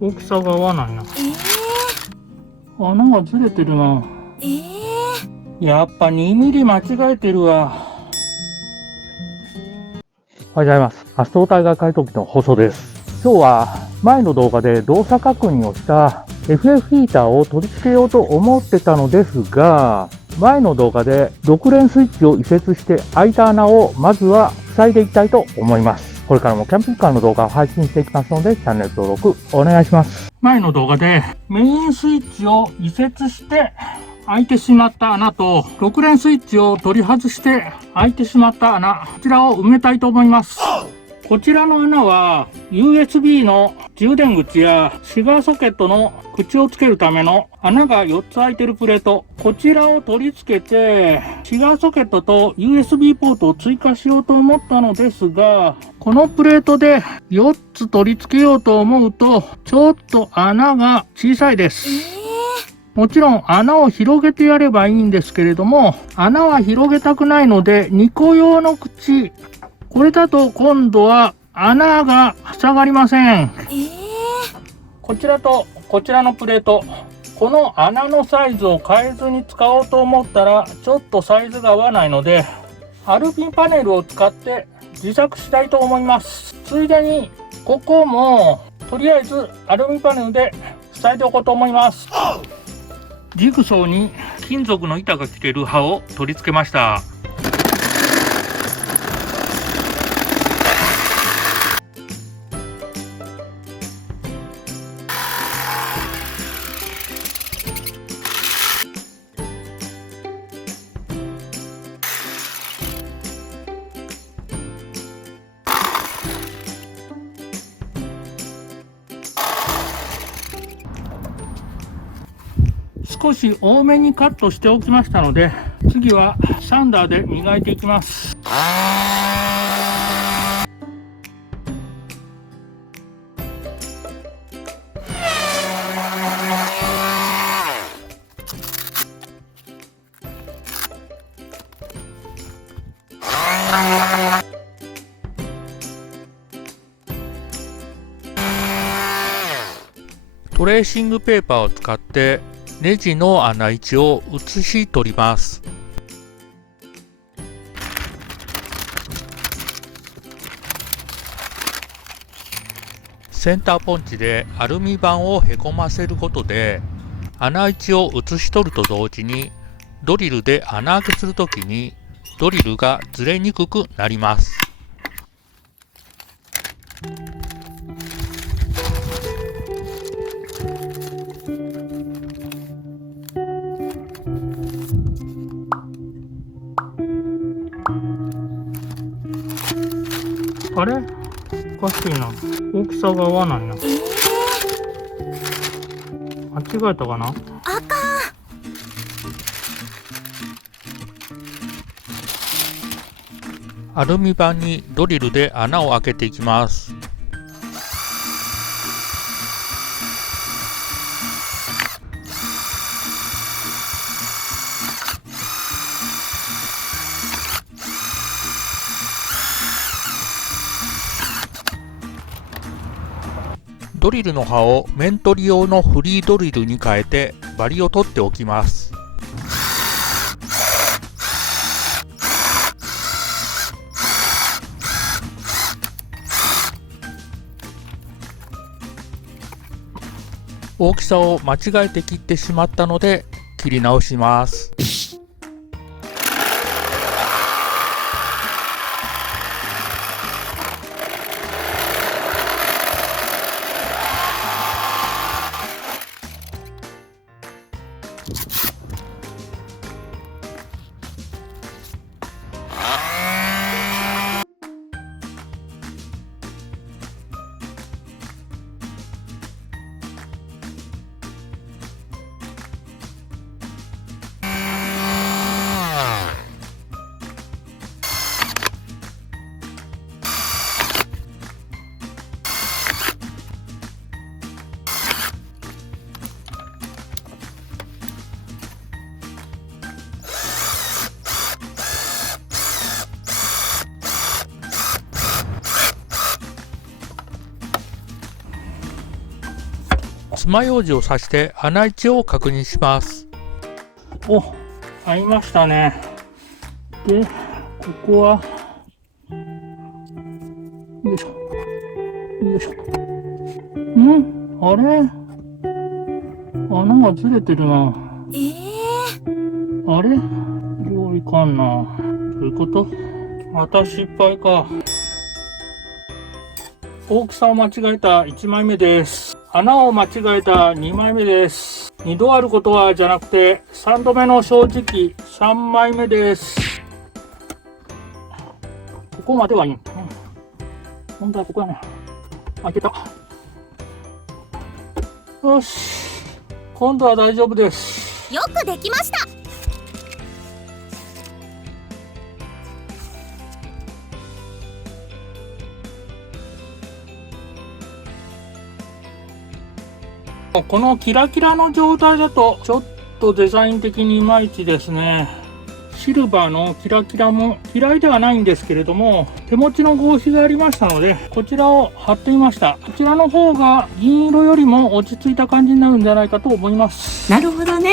大きさが合わないな。穴がずれてるな。やっぱ2ミリ間違えてるわ。おはようございます。発想体外解読機の放送です。今日は前の動画で動作確認をした FF ヒーターを取り付けようと思ってたのですが、前の動画で6連スイッチを移設して開いた穴をまずは塞いでいきたいと思います。これからもキャンピングカーの動画を配信していきますので、チャンネル登録お願いします。前の動画でメインスイッチを移設して開いてしまった穴と6連スイッチを取り外して開いてしまった穴、こちらを埋めたいと思います。こちらの穴は USB の充電口やシガーソケットの口をつけるための穴が4つ開いてるプレート、こちらを取り付けてシガーソケットと USB ポートを追加しようと思ったのですが、このプレートで4つ取り付けようと思うとちょっと穴が小さいです。もちろん穴を広げてやればいいんですけれども、穴は広げたくないので2個用の口、これだと今度は穴が塞がりません。こちらとこちらのプレート、この穴のサイズを変えずに使おうと思ったらちょっとサイズが合わないので、アルミパネルを使って自作したいと思います。ついでにここもとりあえずアルミパネルで塞いでおこうと思います。ジグソーに金属の板が切れる刃を取り付けました。少し多めにカットしておきましたので、次はサンダーで磨いていきます。トレーシングペーパーを使ってネジの穴位置を写し取ります。センターポンチでアルミ板をへこませることで穴位置を写し取ると同時に、ドリルで穴開けするときにドリルがずれにくくなります。あれ？おかしいな。大きさが合わないな。間違えたかな？アルミ板にドリルで穴を開けていきます。ドリルの刃を面取り用のフリードリルに変えてバリを取っておきます。大きさを間違えて切ってしまったので切り直します。爪楊枝を刺して穴位置を確認します。お、合いましたね。で、ここは、よいしょ。よいしょ。あれ穴がずれてるな。あれ料理かんな。どういうこと？また失敗か。大きさを間違えた1枚目です。穴を間違えた2枚目です。2度あることはじゃなくて3度目の正直3枚目です。ここまではいい。問題はここやね。開けた。よし。今度は大丈夫です。よくできました。このキラキラの状態だとちょっとデザイン的にいまいちですね。シルバーのキラキラも嫌いではないんですけれども、手持ちの合皮がありましたのでこちらを貼ってみました。こちらの方が銀色よりも落ち着いた感じになるんじゃないかと思います。なるほどね。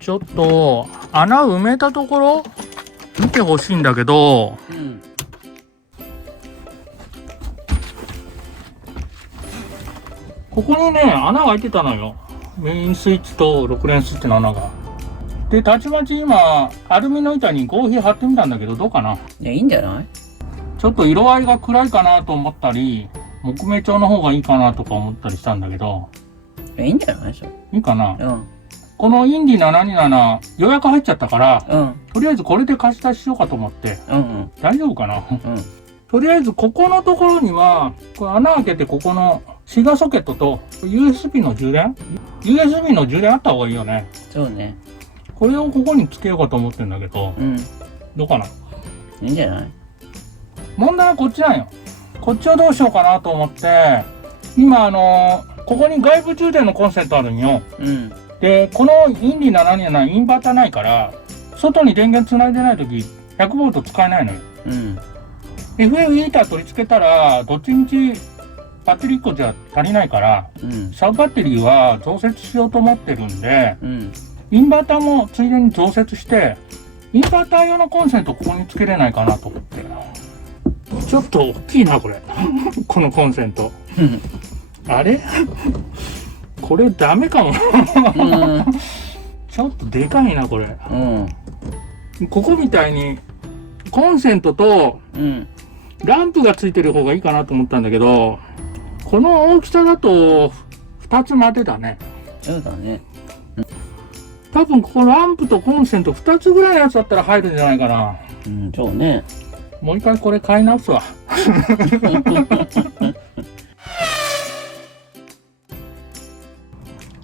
ちょっと穴埋めたところ見てほしいんだけど、ここにね穴が開いてたのよ。メインスイッチと6連スイッチの穴が。でたちまち今アルミの板に合皮貼ってみたんだけど、どうかな。いいんじゃない？ちょっと色合いが暗いかなと思ったり、木目調の方がいいかなとか思ったりしたんだけど、いいんじゃない？いいかな。うん。このインディ727予約入っちゃったから、うん。とりあえずこれで貸し出ししようかと思って。うん。大丈夫かな。うん。とりあえずここのところにはこれ穴開けて、ここのシガーソケットと USB の充電 USB の充電あった方がいいよね。そうね。これをここにつけようかと思ってるんだけど、うん。どうかな。いいんじゃない？問題はこっちなんよ。こっちをどうしようかなと思って、今ここに外部充電のコンセントあるんよ。うん。でこのインディ727インバーターないから、外に電源つないでないとき 100V 使えないのよ。うん。FF ヒーター取り付けたらどっちみちバッテリー1個じゃ足りないから、うん。サブバッテリーは増設しようと思ってるんで、うん。インバーターもついでに増設して、インバーター用のコンセントここにつけれないかなと思って。ちょっと大きいなこれこのコンセントあれこれダメかもちょっとでかいなこれ。うん。ここみたいにコンセントとうん。ランプがついてる方がいいかなと思ったんだけど、この大きさだと2つまでだね。そうだね。多分ここランプとコンセント2つぐらいのやつだったら入るんじゃないかな。うん、そうね。もう一回これ買い直すわ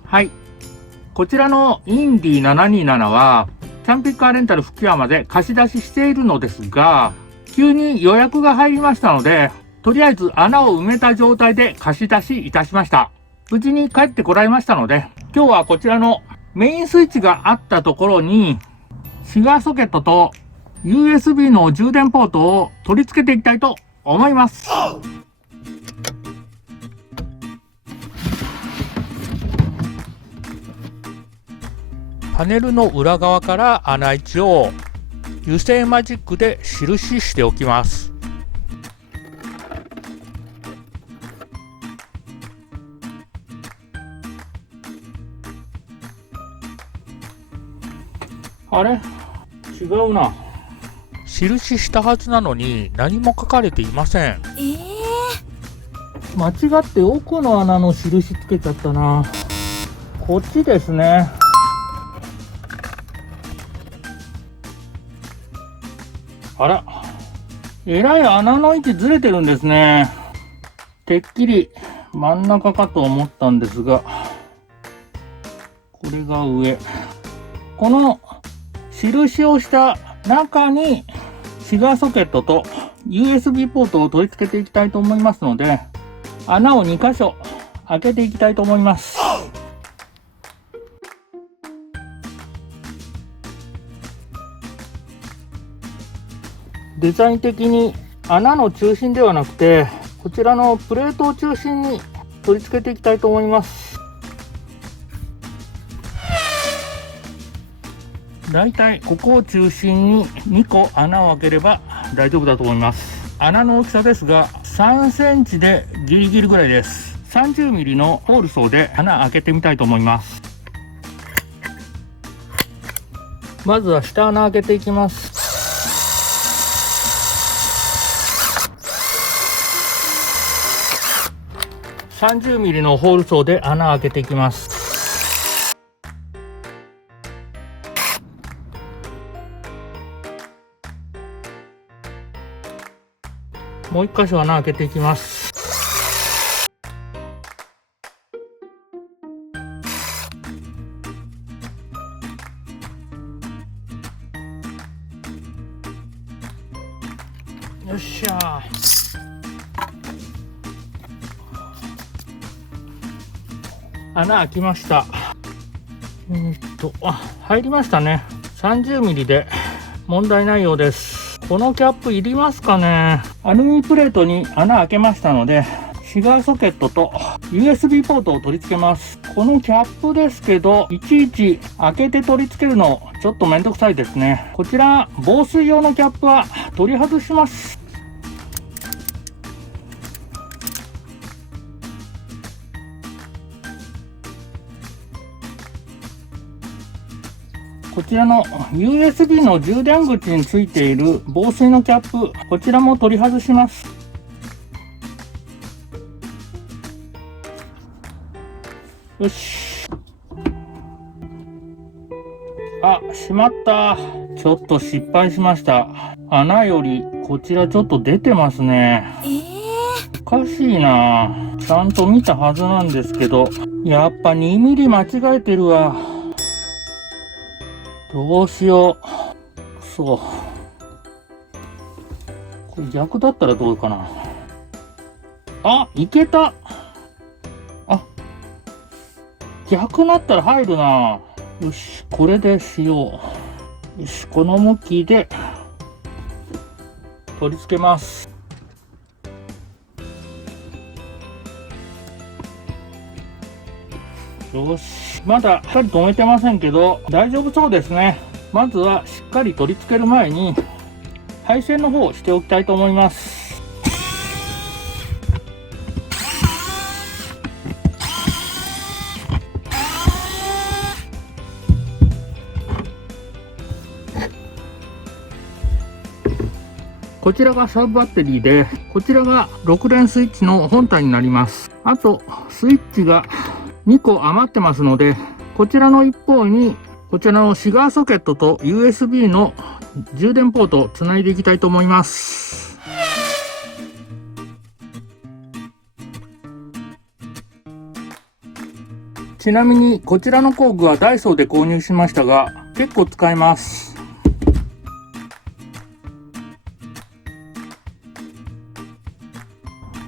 はい、こちらのインディ727はキャンピングカーレンタル福山で貸し出ししているのですが、急に予約が入りましたので、とりあえず穴を埋めた状態で貸し出しいたしました。無事に帰ってこられましたので、今日はこちらのメインスイッチがあったところにシガーソケットと USB の充電ポートを取り付けていきたいと思います。パネルの裏側から穴位置を油性マジックで印しておきます。あれ？違うな。印したはずなのに何も書かれていません。間違って奥の穴の印つけちゃったな。こっちですね。あら、えらい穴の位置ずれてるんですね。てっきり真ん中かと思ったんですが、これが上。この印をした中にシガーソケットと USB ポートを取り付けていきたいと思いますので、穴を2箇所開けていきたいと思います。デザイン的に穴の中心ではなくて、こちらのプレートを中心に取り付けていきたいと思います。だいたいここを中心に2個穴を開ければ大丈夫だと思います。穴の大きさですが3センチでギリギリぐらいです。30ミリのホールソーで穴開けてみたいと思います。まずは下穴開けていきます。30ミリのホールソーで穴開けていきます。もう一箇所穴開けていきます。よっしゃー。穴開きました。入りましたね。30ミリで問題ないようです。このキャップいりますかね。アルミプレートに穴開けましたので、シガーソケットと USB ポートを取り付けます。このキャップですけど、いちいち開けて取り付けるのちょっとめんどくさいですね。こちら防水用のキャップは取り外します。こちらの USB の充電口についている防水のキャップ、こちらも取り外します。よし。あ、しまった。ちょっと失敗しました。穴よりこちらちょっと出てますね。おかしいな。ちゃんと見たはずなんですけど、やっぱ2ミリ間違えてるわ。どうしよう。そう。これ逆だったらどうかな。あ、いけた。あ、逆なったら入るな。よし、これでしよう。よし、この向きで取り付けます。よし、まだしっかり留めてませんけど大丈夫そうですね。まずはしっかり取り付ける前に配線の方をしておきたいと思います。こちらがサブバッテリーで、こちらが6連スイッチの本体になります。あとスイッチが2個余ってますので、こちらの一方にこちらのシガーソケットと USB の充電ポートをつないでいきたいと思います。ちなみにこちらの工具はダイソーで購入しましたが、結構使えます。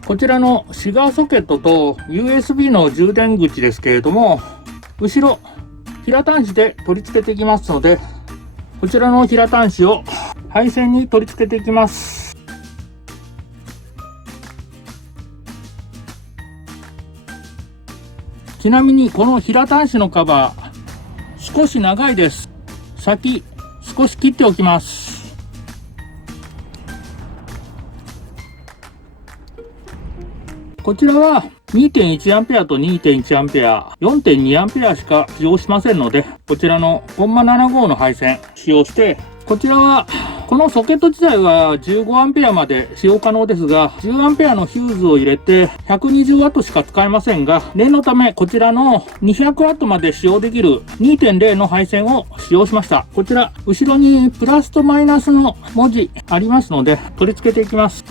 こちらのシガーソケットと USB の充電口ですけれども、後ろ平端子で取り付けていきますので、こちらの平端子を配線に取り付けていきます。ちなみにこの平端子のカバー少し長いです。先少し切っておきます。こちらは 2.1A と 2.1A、4.2A しか使用しませんので、こちらのコンマ75の配線使用して、こちらはこのソケット自体は 15A まで使用可能ですが、10A のヒューズを入れて 120W しか使えませんが、念のためこちらの 200W まで使用できる 2.0 の配線を使用しました。こちら後ろにプラスとマイナスの文字ありますので、取り付けていきます。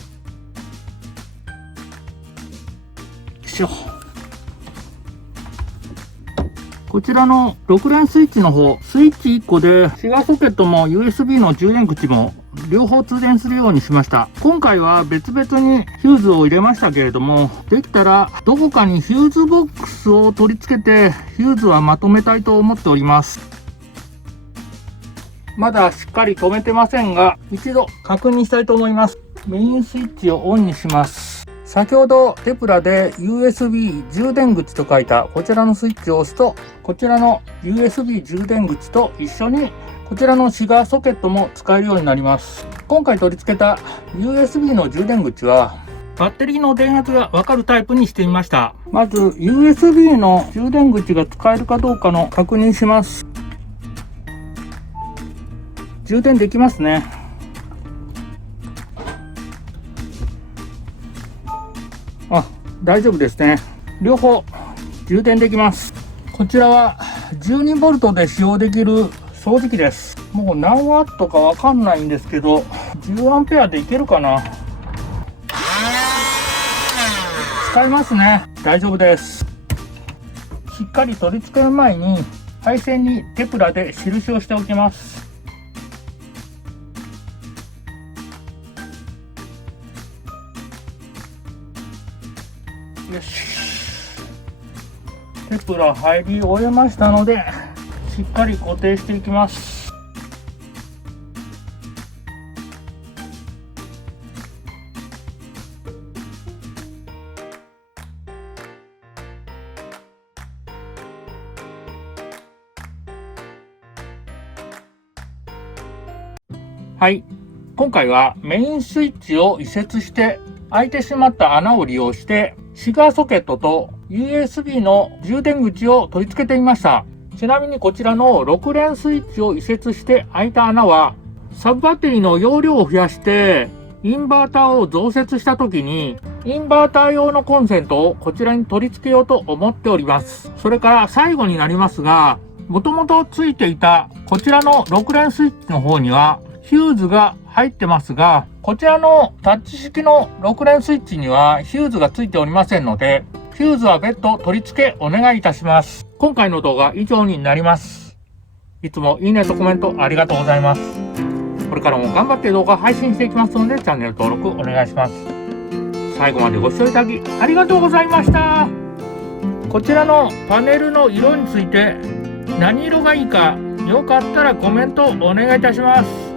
こちらの6連スイッチの方、スイッチ1個でシガーソケットも USB の充電口も両方通電するようにしました。今回は別々にヒューズを入れましたけれども、できたらどこかにヒューズボックスを取り付けてヒューズはまとめたいと思っております。まだしっかり止めてませんが、一度確認したいと思います。メインスイッチをオンにします。先ほどテプラで USB 充電口と書いたこちらのスイッチを押すと、こちらの USB 充電口と一緒にこちらのシガーソケットも使えるようになります。今回取り付けた USB の充電口はバッテリーの電圧がわかるタイプにしてみました。まず USB の充電口が使えるかどうかの確認します。充電できますね。大丈夫ですね。両方充電できます。こちらは 12V で使用できる掃除機です。もう何ワットかわかんないんですけど、10A でいけるかな。使いますね。大丈夫です。しっかり取り付ける前に配線にテプラで印をしておきます。よし、テプラ入り終えましたので、しっかり固定していきます。はい、今回はメインスイッチを移設して開いてしまった穴を利用してシガーソケットと USB の充電口を取り付けてみました。ちなみにこちらの6連スイッチを移設して開いた穴はサブバッテリーの容量を増やしてインバーターを増設した時にインバーター用のコンセントをこちらに取り付けようと思っております。それから最後になりますが、もともとついていたこちらの6連スイッチの方にはヒューズが入ってますが、こちらのタッチ式の6連スイッチにはヒューズがついておりませんので、ヒューズは別途取り付けお願いいたします。今回の動画は以上になります。いつもいいねとコメントありがとうございます。これからも頑張って動画配信していきますので、チャンネル登録お願いします。最後までご視聴いただきありがとうございました。こちらのパネルの色について何色がいいかよかったらコメントお願いいたします。